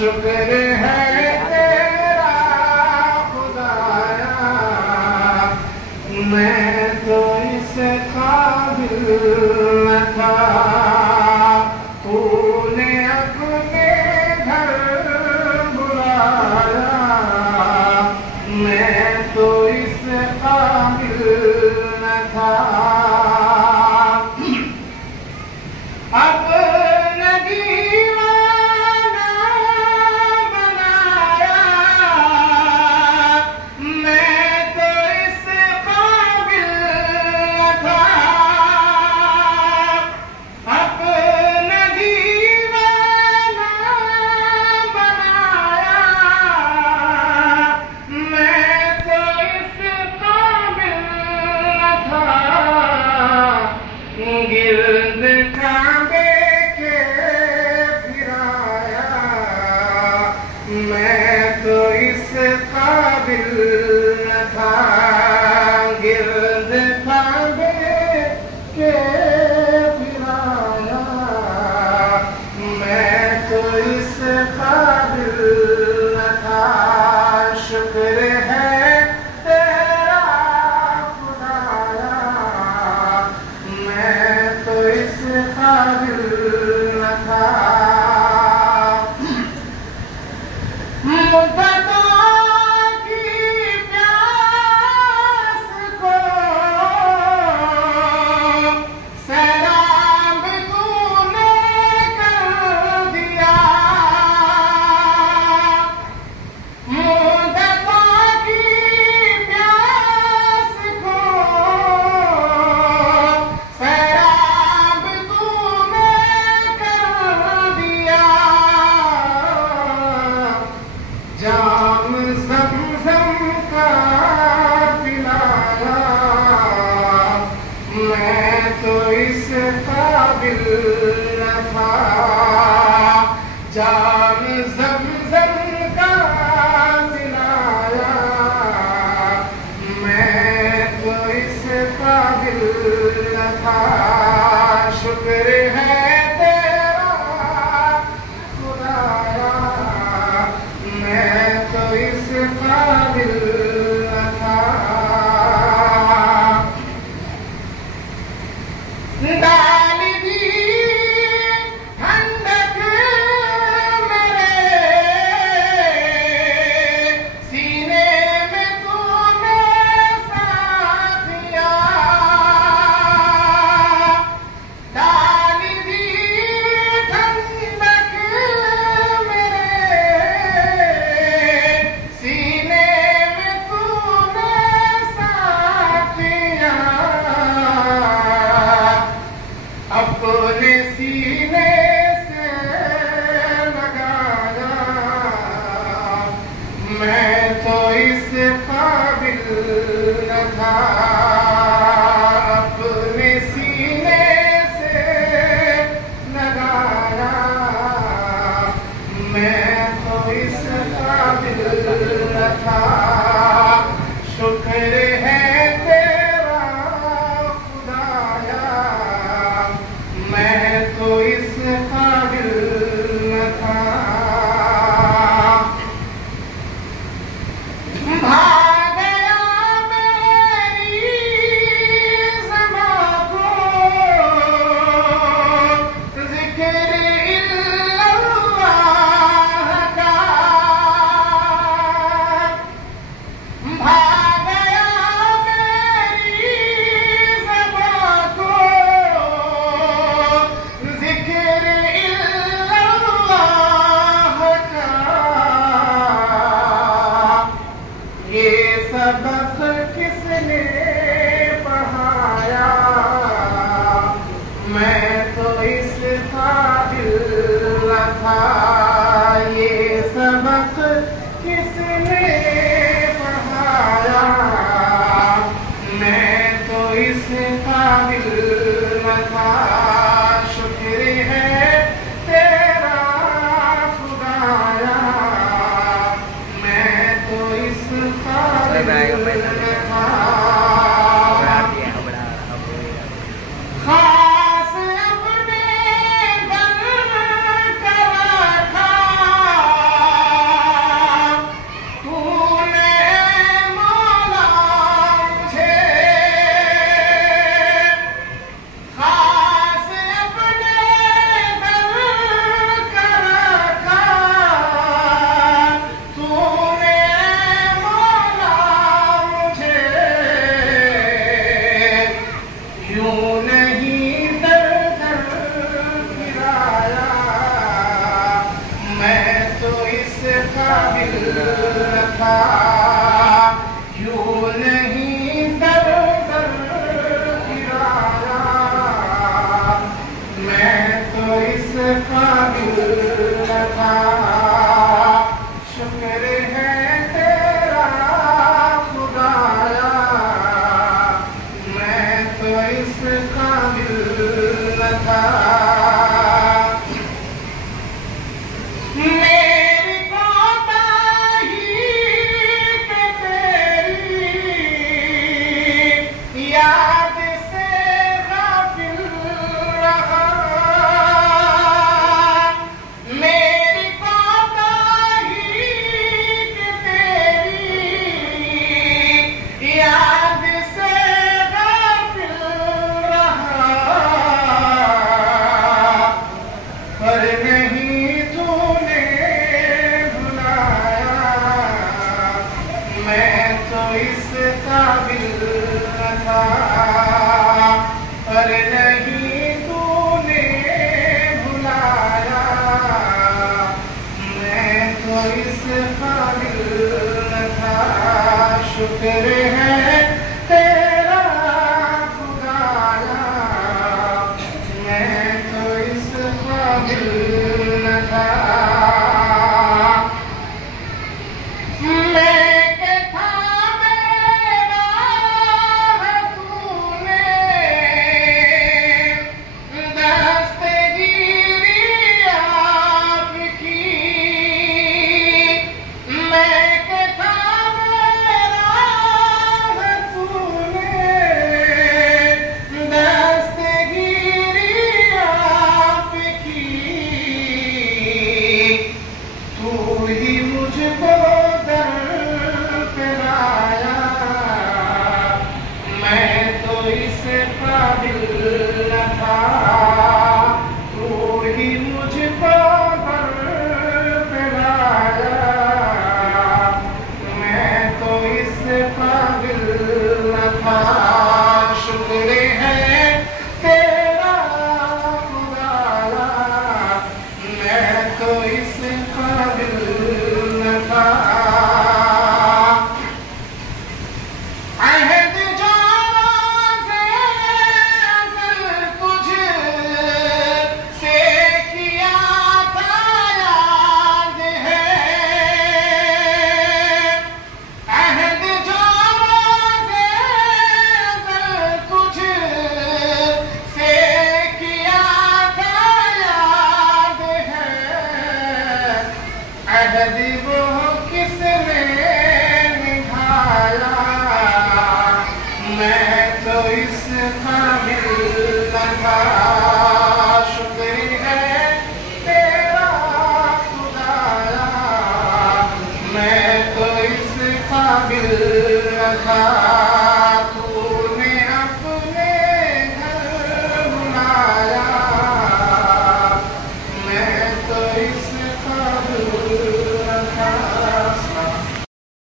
शुक्र है तेरा खुदाया, मैं तो इस काबिल न था। तूने अपने घर बुलाया, मैं तो इस काबिल न था। अब मैं तो इस काबिल न था। गिर्द काबे के फिराया, मैं तो इस काबिल न था। शुक्र है तेरा खुदाया, मैं तो इस काबिल न था। मुद्दतों की प्यास को सैराब तूने कर दिया। मुद्दतों की प्यास को सैराब तूने कर दिया। जाम ज़मज़म का पिलाया, मैं तो इस काबिल न था। जाम ज़मज़म का पिलाया, मैं तो इस काबिल न था। शुक्र है तेरा खुदाया, मैं तो इस काबिल न था। डाल दी ठंडक मेरे सीने में तूने साथ दिया। डाल दी ठंडक अपने सीने से लगाया, मैं तो इस काबिल न था। अपने सीने से लगाया, मैं तो इस काबिल न था। शुक्र है तेरा खुदाया, मैं तो इस इस काबिल न था। ये सबक किसने पढ़ाया, मैं तो इस काबिल न था। शुक्र है तेरा खुदाया, मैं तो इस काबिल न था। खास अपने बन कर रखा तूने मौला मुझे, खास अपने बन कर रखा तूने मौला मुझे। यूं नहीं दर दर फिराया, मैं तो इस काबिल न था। यूं नहीं दर दर फिराया, मैं तो इस काबिल न था। शुक्र है तेरा खुदाया, मैं तो इस काबिल न था। मेरी कोताही पे तेरी याद से गाफिल रहा। मेरी कोताही पे तेरी याद से गाफिल रहा। पर नहीं तूने भुलाया, मैं तो इस काबिल न था। पर नहीं तूने भुलाया, मैं तो इस काबिल न था। शुक्र है तेरा खुदाया, मैं तो इस काबिल न था। मैं के था मेरा रसूले, दस्तगीरी आपकी। मैं के था मेरा रसूले, दस्तगीरी आपकी। तू ही मुझको दर पे लाया, मैं तो इस काबिल न था। तू ही मुझको दर पे लाया, मैं तो इस काबिल न था। शुक्र है तेरा खुदाया, मैं तो इस काबिल न था। अहद जो रोज़े अज़ल तुझसे किया था याद है। अहद जो रोज़े अज़ल तुझसे किया था याद है। अहद वो किसने निभाया, मैं तो इस काबिल न था। शुक्र है तेरा खुदाया, मैं तो इस काबिल न था।